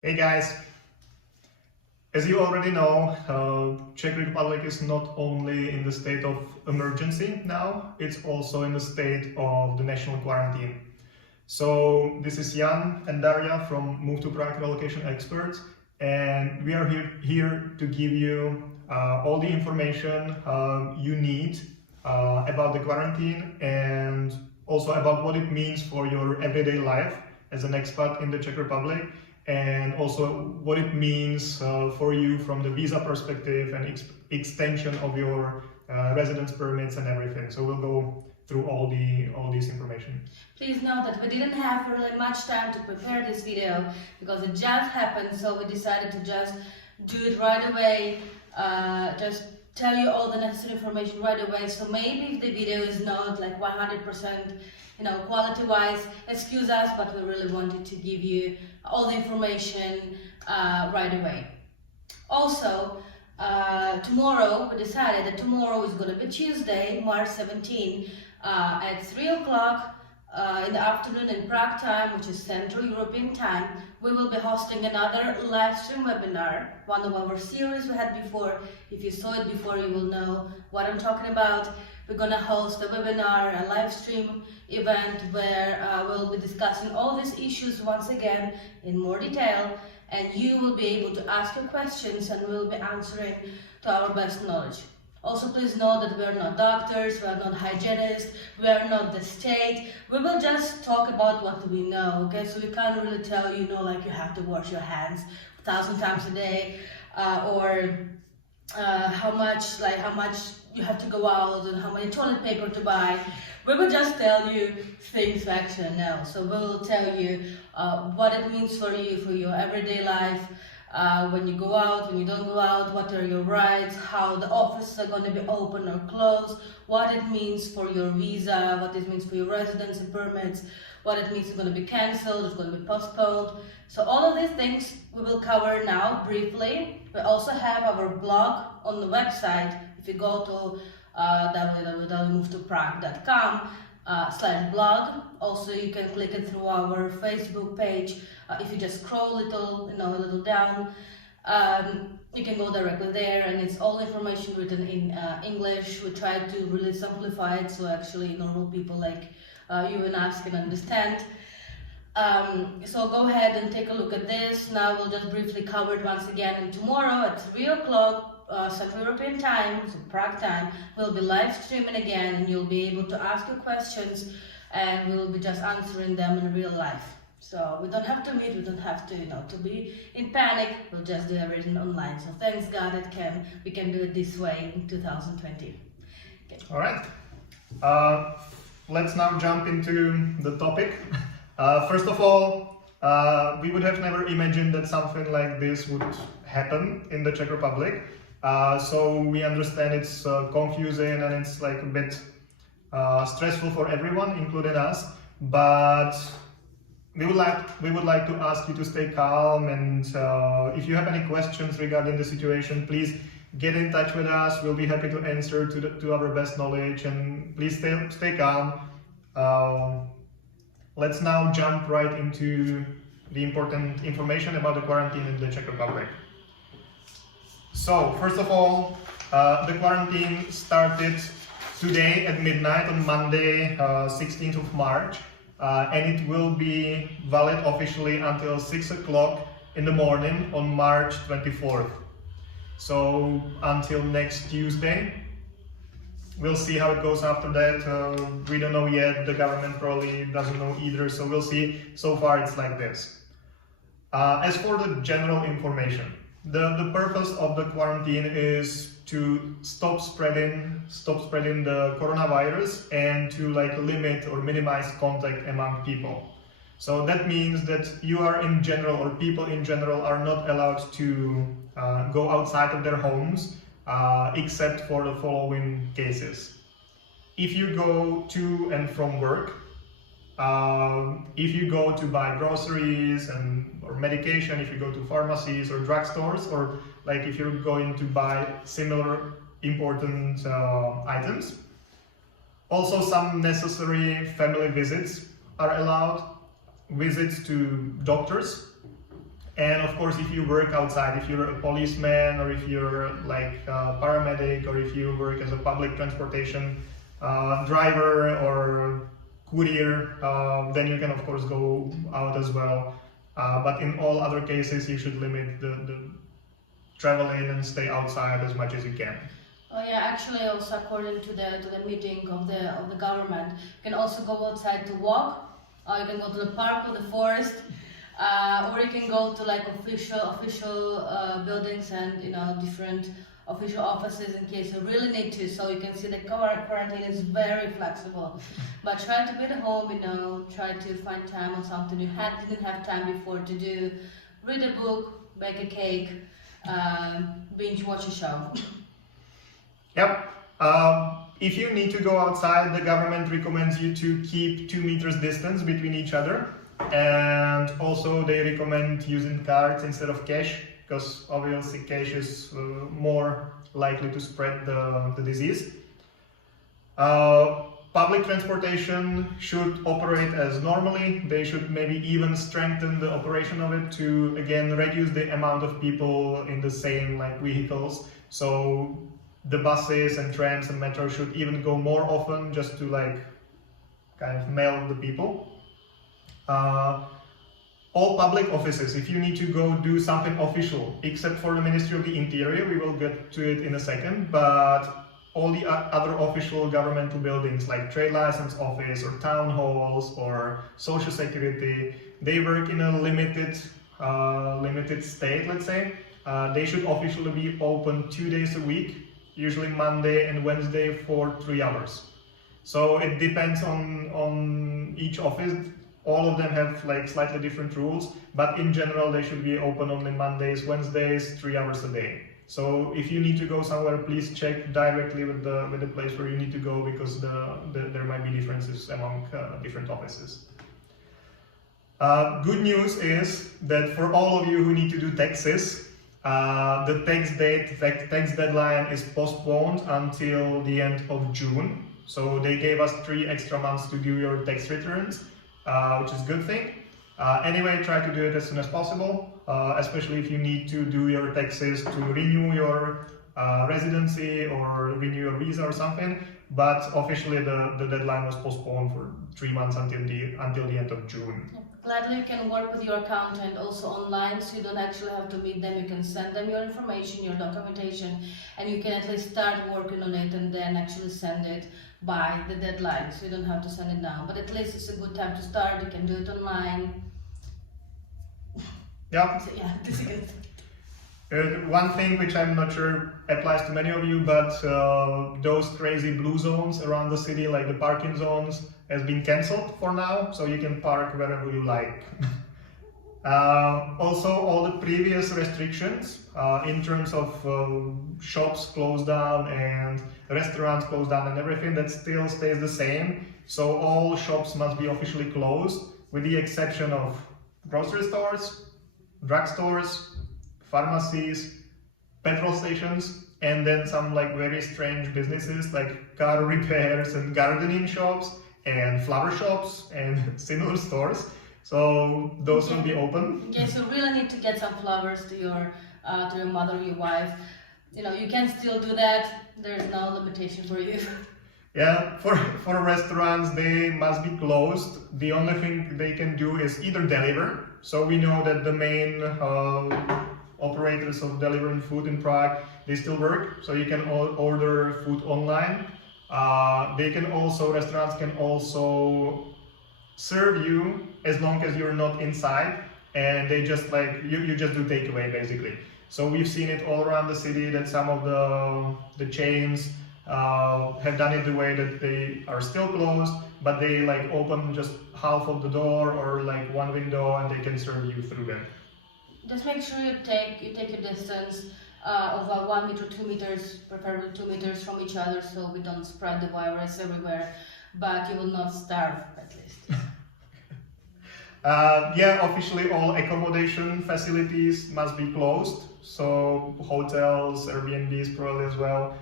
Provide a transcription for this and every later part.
Hey guys, as you already know, Czech Republic is not only in the state of emergency now, it's also in the state of the national quarantine. So this is Jan and Daria from MOVETOPRAGUE Relocation Experts, and we are here to give you all the information you need about the quarantine and also about what it means for your everyday life as an expat in the Czech Republic, and also what it means for you from the visa perspective and extension of your residence permits and everything. So we'll go through all this information. Please note that we didn't have really much time to prepare this video because it just happened, so we decided to just do it right away, just tell you all the necessary information right away. So maybe if the video is not like 100% quality-wise, excuse us, but we really wanted to give you all the information right away. Also, tomorrow, we decided that tomorrow is going to be Tuesday, March 17, at 3 o'clock in the afternoon in Prague time, which is Central European time. We will be hosting another live stream webinar, one of our series we had before. If you saw it before, you will know what I'm talking about. We're going to host a webinar, a live stream event where we'll be discussing all these issues once again in more detail, and you will be able to ask your questions and we'll be answering to our best knowledge. Also, please know that we are not doctors, we are not hygienists, we are not the state. We will just talk about what we know, okay? So we can't really tell you, like you have to wash your hands 1,000 times a day, or how much you have to go out and how many toilet paper to buy. We will just tell you things we actually know. So we will tell you what it means for you, for your everyday life, when you go out, when you don't go out, what are your rights, how the offices are going to be open or closed, what it means for your visa, what it means for your residency permits, what it means it's going to be cancelled, it's going to be postponed. So all of these things we will cover now briefly. We also have our blog on the website. If you go to www.movetoprague.com/blog. Also, you can click it through our Facebook page. If you just scroll a little down, you can go directly there, and it's all information written in English. We try to really simplify it so actually normal people like you and us can understand. So go ahead and take a look at this. Now we'll just briefly cover it once again, and tomorrow at 3 o'clock Central European time, so Prague time, we'll be live streaming again, and you'll be able to ask your questions and we'll be just answering them in real life. So we don't have to meet, we don't have to to be in panic, we'll just do everything online. So thanks God we can do it this way in 2020. Okay. All right, let's now jump into the topic. First of all, we would have never imagined that something like this would happen in the Czech Republic. So we understand it's confusing and it's like a bit stressful for everyone, including us. But we would like to ask you to stay calm, and if you have any questions regarding the situation, please get in touch with us. We'll be happy to answer to our best knowledge, and please stay calm. Let's now jump right into the important information about the quarantine in the Czech Republic. So, first of all, the quarantine started today at midnight on Monday, 16th of March, and it will be valid officially until 6 o'clock in the morning on March 24th. So, until next Tuesday. We'll see how it goes after that. We don't know yet. The government probably doesn't know either, so we'll see. So far, it's like this. As for the general information, the purpose of the quarantine is to stop spreading the coronavirus and to limit or minimize contact among people. So that means that you are in general, or people in general, are not allowed to go outside of their homes except for the following cases. If you go to and from work, if you go to buy groceries or medication, if you go to pharmacies or drugstores, or if you're going to buy similar important items. Also, some necessary family visits are allowed, visits to doctors, And of course, if you work outside, if you're a policeman or if you're like a paramedic or if you work as a public transportation driver or courier, then you can of course go out as well. But in all other cases, you should limit the travel in and stay outside as much as you can. Oh yeah, actually also according to the meeting of the government, you can also go outside to walk, or you can go to the park or the forest, or you can go to like official buildings and different official offices in case you really need to. So you can see the quarantine is very flexible. But try to be at home, try to find time on something you didn't have time before to do. Read a book, bake a cake, binge watch a show. Yep. If you need to go outside, the government recommends you to keep 2 meters distance between each other. And also they recommend using cards instead of cash, because obviously cash is more likely to spread the disease. Public transportation should operate as normally. They should maybe even strengthen the operation of it to again reduce the amount of people in the same vehicles. So the buses and trams and metro should even go more often just to kind of melt the people. All public offices, if you need to go do something official, except for the Ministry of the Interior, we will get to it in a second, but all the other official governmental buildings like trade license office or town halls or social security, they work in a limited state, let's say. They should officially be open 2 days a week, usually Monday and Wednesday for 3 hours. So it depends on each office. All of them have slightly different rules, but in general they should be open only Mondays, Wednesdays, 3 hours a day. So if you need to go somewhere, please check directly with the place where you need to go, because there might be differences among different offices. Good news is that for all of you who need to do taxes, the tax deadline is postponed until the end of June. So they gave us 3 extra months to do your tax returns, which is a good thing. Anyway, try to do it as soon as possible, especially if you need to do your taxes to renew your residency or renew your visa or something. But officially the deadline was postponed for 3 months until the end of June. Gladly you can work with your accountant also online, so you don't actually have to meet them. You can send them your information, your documentation, and you can at least start working on it and then actually send it by the deadline, so you don't have to send it now. But at least it's a good time to start. You can do it online. Yeah. So, yeah, this is good. One thing which I'm not sure applies to many of you, but those crazy blue zones around the city, like the parking zones, has been cancelled for now, so you can park wherever you like. Also, all the previous restrictions in terms of shops closed down and restaurants closed down and everything, that still stays the same. So all shops must be officially closed, with the exception of grocery stores, drugstores, pharmacies, petrol stations, and then some very strange businesses like car repairs and gardening shops and flower shops and similar stores. So those will be open. In case you really need to get some flowers to your mother, your wife, you can still do that. There's no limitation for you. Yeah, for restaurants, they must be closed. The only thing they can do is either deliver. So we know that the main operators of delivering food in Prague, they still work. So you can order food online. Restaurants can also serve you as long as you're not inside, and they just you just do takeaway basically. So we've seen it all around the city that some of the chains have done it the way that they are still closed, but they open just half of the door or one window, and they can serve you through them. Just make sure you take your distance of 1 meter, 2 meters, preferably 2 meters from each other, so we don't spread the virus everywhere. But you will not starve, at least. Yeah, officially all accommodation facilities must be closed. So hotels, Airbnbs probably as well.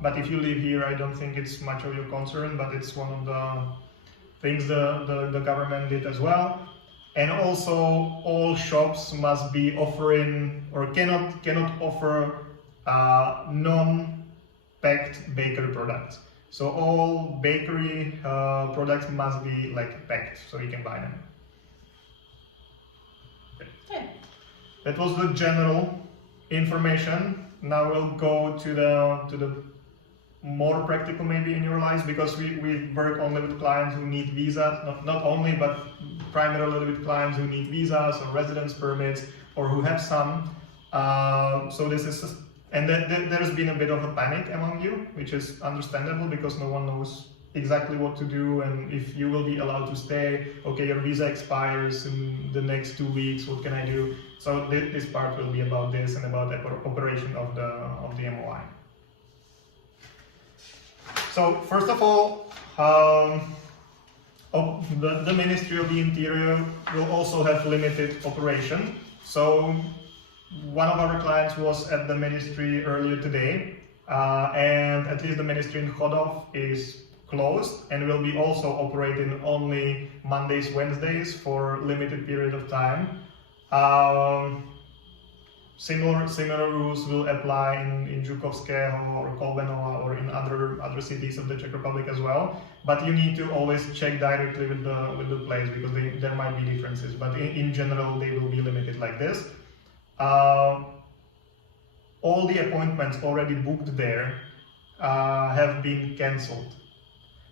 But if you live here, I don't think it's much of your concern, but it's one of the things the government did as well. And also all shops must be offering or cannot offer non-packed bakery products. So all bakery products must be like packed, so you can buy them. Okay. That was the general information. Now we'll go to the more practical maybe in your lives, because we work only with clients who need visas, not only, but primarily with clients who need visas or residence permits or who have some. So this is, and there's been a bit of a panic among you, which is understandable because no one knows exactly what to do and if you will be allowed to stay. Okay, your visa expires in the next 2 weeks, what can I do? So this part will be about this and about the operation of the MOI. So first of all, the Ministry of the Interior will also have limited operation. So one of our clients was at the ministry earlier today, and at least the ministry in Chodov is closed and will be also operating only Mondays, Wednesdays for limited period of time. Similar rules will apply in Žukovského or Kolbenova or in other cities of the Czech Republic as well. But you need to always check directly with the place because there might be differences. But in general, they will be limited like this. All the appointments already booked there have been cancelled.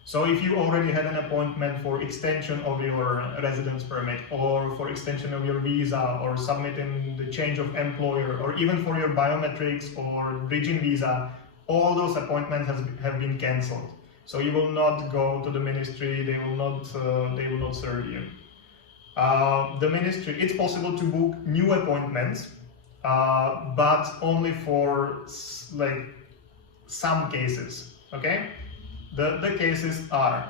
So if you already had an appointment for extension of your residence permit or for extension of your visa or submitting the change of employer or even for your biometrics or bridging visa, all those appointments have been cancelled. So you will not go to the ministry, they will not serve you. The ministry, it's possible to book new appointments, but only for like some cases, okay? The cases are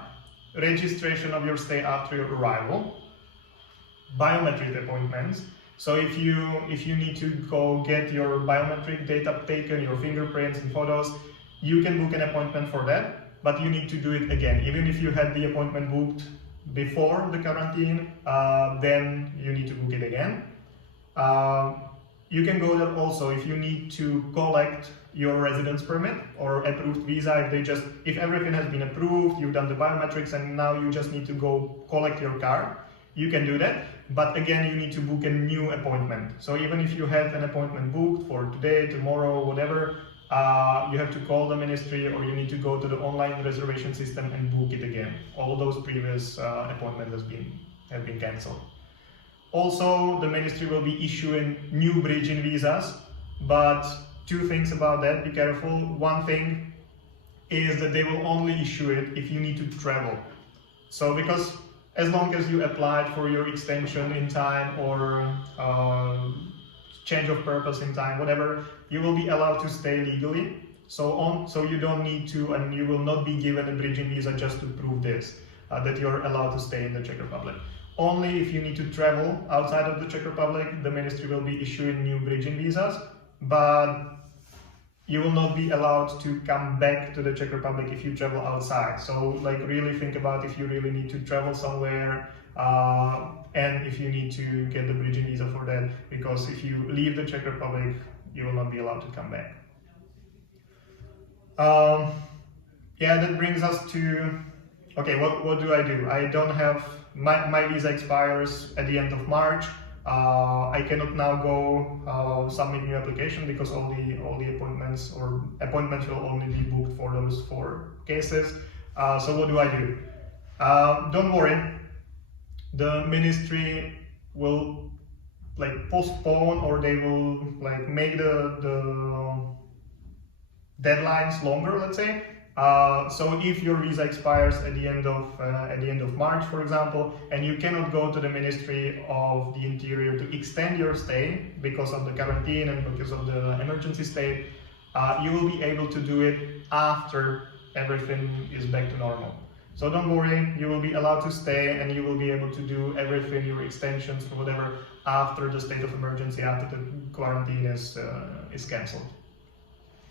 registration of your stay after your arrival, biometric appointments. So if you need to go get your biometric data taken, your fingerprints and photos, you can book an appointment for that, but you need to do it again. Even if you had the appointment booked before the quarantine, then you need to book it again. You can go there also if you need to collect your residence permit or approved visa. If everything has been approved, you've done the biometrics and now you just need to go collect your card, you can do that. But again, you need to book a new appointment. So even if you have an appointment booked for today, tomorrow, whatever, you have to call the ministry or you need to go to the online reservation system and book it again. All those previous appointments have been cancelled. Also, the ministry will be issuing new bridging visas, but two things about that, be careful. One thing is that they will only issue it if you need to travel. So because as long as you applied for your extension in time or change of purpose in time, whatever, you will be allowed to stay legally. So you don't need to, and you will not be given a bridging visa just to prove this, that you're allowed to stay in the Czech Republic. Only if you need to travel outside of the Czech Republic, the ministry will be issuing new bridging visas, but you will not be allowed to come back to the Czech Republic if you travel outside. So like really think about if you really need to travel somewhere and if you need to get the bridging visa for that, because if you leave the Czech Republic, you will not be allowed to come back. Yeah, that brings us to, okay, what do? I don't have, my visa expires at the end of March. I cannot now go submit new application because all the appointments will only be booked for those 4 cases. So what do? Don't worry, the ministry will like postpone or they will like make the deadlines longer, let's say. So if your visa expires at the end of March, for example, and you cannot go to the Ministry of the Interior to extend your stay because of the quarantine and because of the emergency state, you will be able to do it after everything is back to normal. So don't worry, you will be allowed to stay and you will be able to do everything, your extensions or whatever, after the state of emergency, after the quarantine is cancelled.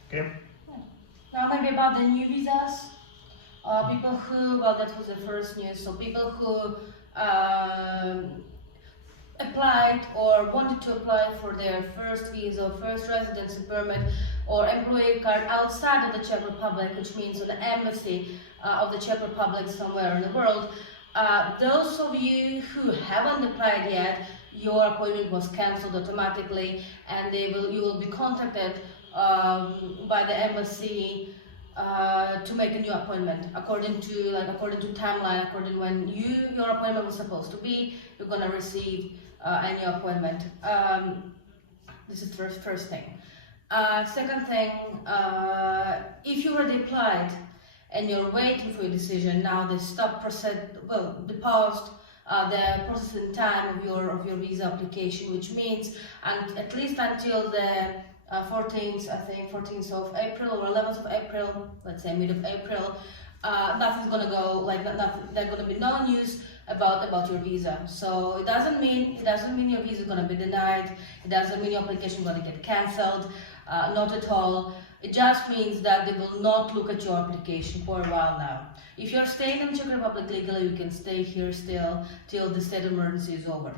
Okay? Now maybe about the new visas, people who, well, that was the first news, so people who applied or wanted to apply for their first visa, first residency permit, or employee card outside of the Czech Republic, which means an embassy of the Czech Republic somewhere in the world, those of you who haven't applied yet, your appointment was cancelled automatically, and you will be contacted by the embassy to make a new appointment according to timeline, according when your appointment was supposed to be. You're gonna receive a new appointment. This is the first thing. Second thing, if you already applied and you're waiting for your decision, now they paused the processing time of your visa application, which means at least until the 14th of April or 11th of April, let's say mid of April, nothing's gonna go, there's gonna be no news about your visa. So it doesn't mean your visa is gonna be denied. It doesn't mean your application is gonna get cancelled. Not at all. It just means that they will not look at your application for a while now. If you're staying in the Czech Republic legally, you can stay here still till the state of emergency is over.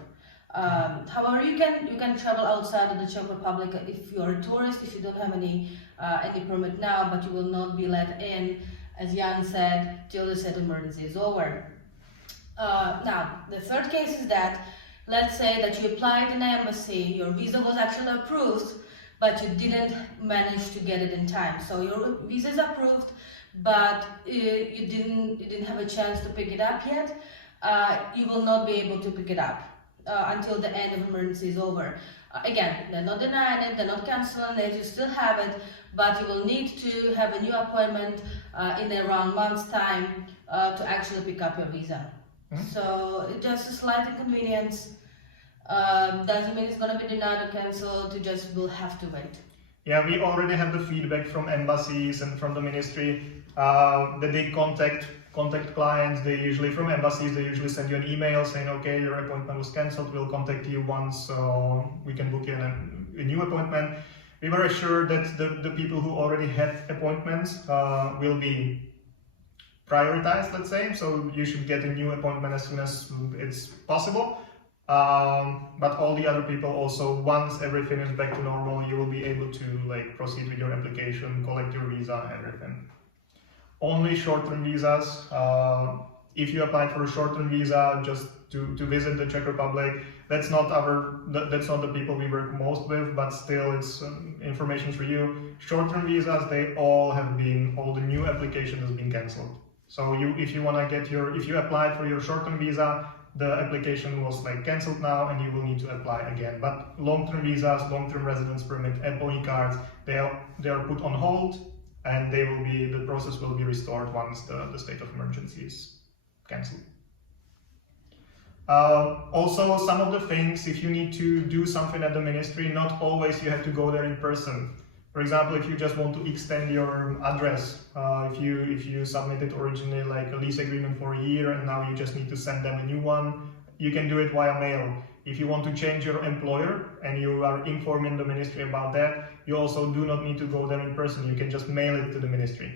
However, you can travel outside of the Czech Republic if you're a tourist, if you don't have any permit now, but you will not be let in, as Jan said, till the state of emergency is over. Now, the third case is that, let's say that you applied in the embassy, your visa was actually approved, but you didn't manage to get it in time. So your visa is approved, but you didn't have a chance to pick it up yet. You will not be able to pick it up until the end of emergency is over. Again, they're not denying it, they're not canceling it, you still have it, but you will need to have a new appointment in around a month's time to actually pick up your visa. So it's just a slight inconvenience. Doesn't mean it's going to be denied or cancelled, you just will have to wait. Yeah, we already have the feedback from embassies and from the ministry that they contact clients. They usually, from embassies, they usually send you an email saying, okay, your appointment was cancelled, we'll contact you once we can book in a new appointment. We were assured that the people who already had appointments will be prioritized, let's say, so you should get a new appointment as soon as it's possible. But all the other people also, once everything is back to normal, you will be able to proceed with your application, collect your visa, everything. Only short-term visas. If you applied for a short-term visa just to visit the Czech Republic, that's not the people we work most with, but still it's information for you. Short-term visas, all the new application has been cancelled. So if you applied for your short-term visa, the application was cancelled now and you will need to apply again. But long-term visas, long-term residence permit, employee cards, they are put on hold, and the process will be restored once the state of emergency is cancelled. Also, some of the things, if you need to do something at the ministry, not always you have to go there in person. For example, if you just want to extend your address, if you submitted originally a lease agreement for a year and now you just need to send them a new one, you can do it via mail. If you want to change your employer and you are informing the ministry about that, you also do not need to go there in person. You can just mail it to the ministry.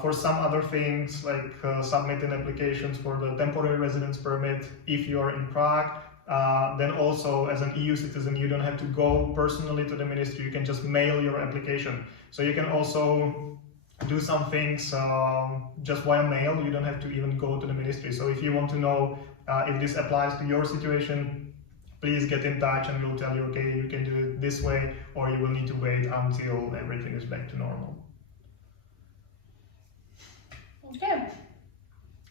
For some other things, like submitting applications for the temporary residence permit, if you are in Prague, then also as an EU citizen, you don't have to go personally to the ministry. You can just mail your application. So you can also do some things just via mail. You don't have to even go to the ministry. So if you want to know if this applies to your situation, please get in touch and we'll tell you, okay, you can do it this way, or you will need to wait until everything is back to normal. Okay.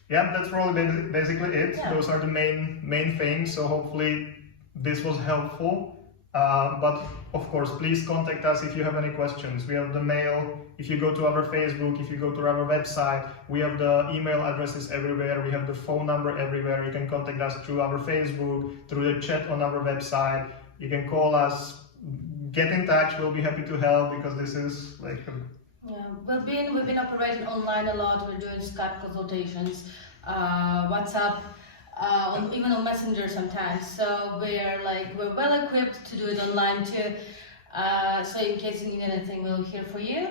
Yeah, that's probably basically it. Yeah. Those are the main things. So hopefully this was helpful. But of course, please contact us if you have any questions. We have the mail. If you go to our Facebook, if you go to our website, we have the email addresses everywhere. We have the phone number everywhere. You can contact us through our Facebook, through the chat on our website. You can call us, get in touch. We'll be happy to help, because this is Yeah, we've been operating online a lot. We're doing Skype consultations, WhatsApp, even on Messenger sometimes. So we're well equipped to do it online too. So in case you need anything, we're here for you.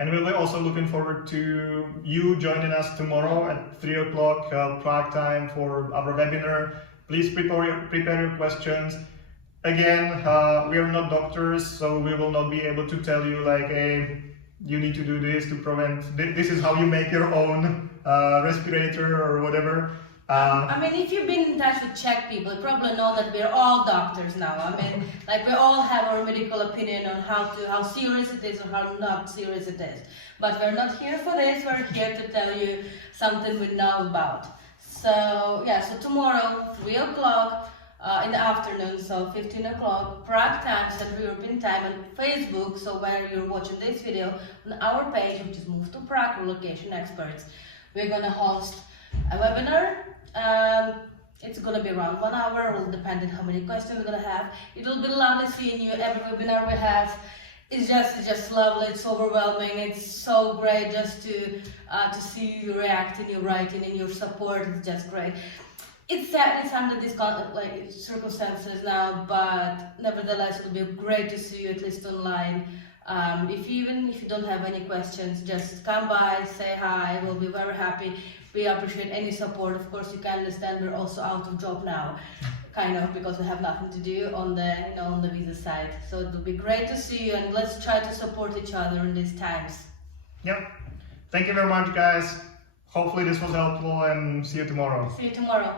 And we'll be also looking forward to you joining us tomorrow at 3 o'clock Prague time for our webinar. Please prepare your questions. Again, we are not doctors, so we will not be able to tell you like, hey, you need to do this to prevent, this is how you make your own respirator or whatever. I mean, if you've been in touch with Czech people, you probably know that we're all doctors now. I mean, like we all have our medical opinion on how serious it is or how not serious it is. But we're not here for this, we're here to tell you something we know about. So yeah, so tomorrow, 3 o'clock in the afternoon, so 15 o'clock, Prague time, Central European time, on Facebook, so where you're watching this video, on our page, which is MOVETOPRAGUE Relocation Experts, we're gonna host a webinar. It's gonna be around 1 hour, it will depend on how many questions we're gonna have. It will be lovely seeing you. Every webinar we have is just lovely. It's overwhelming. It's so great just to see you react in your writing and your support. It's just great. It's sad it's under these like circumstances now, but nevertheless, it will be great to see you at least online. If you don't have any questions, just come by, say hi. We'll be very happy. We appreciate any support. Of course, you can understand we're also out of job now, kind of, because we have nothing to do on the on the visa side. So it will be great to see you, and let's try to support each other in these times. Yeah. Thank you very much, guys. Hopefully this was helpful, and see you tomorrow. See you tomorrow.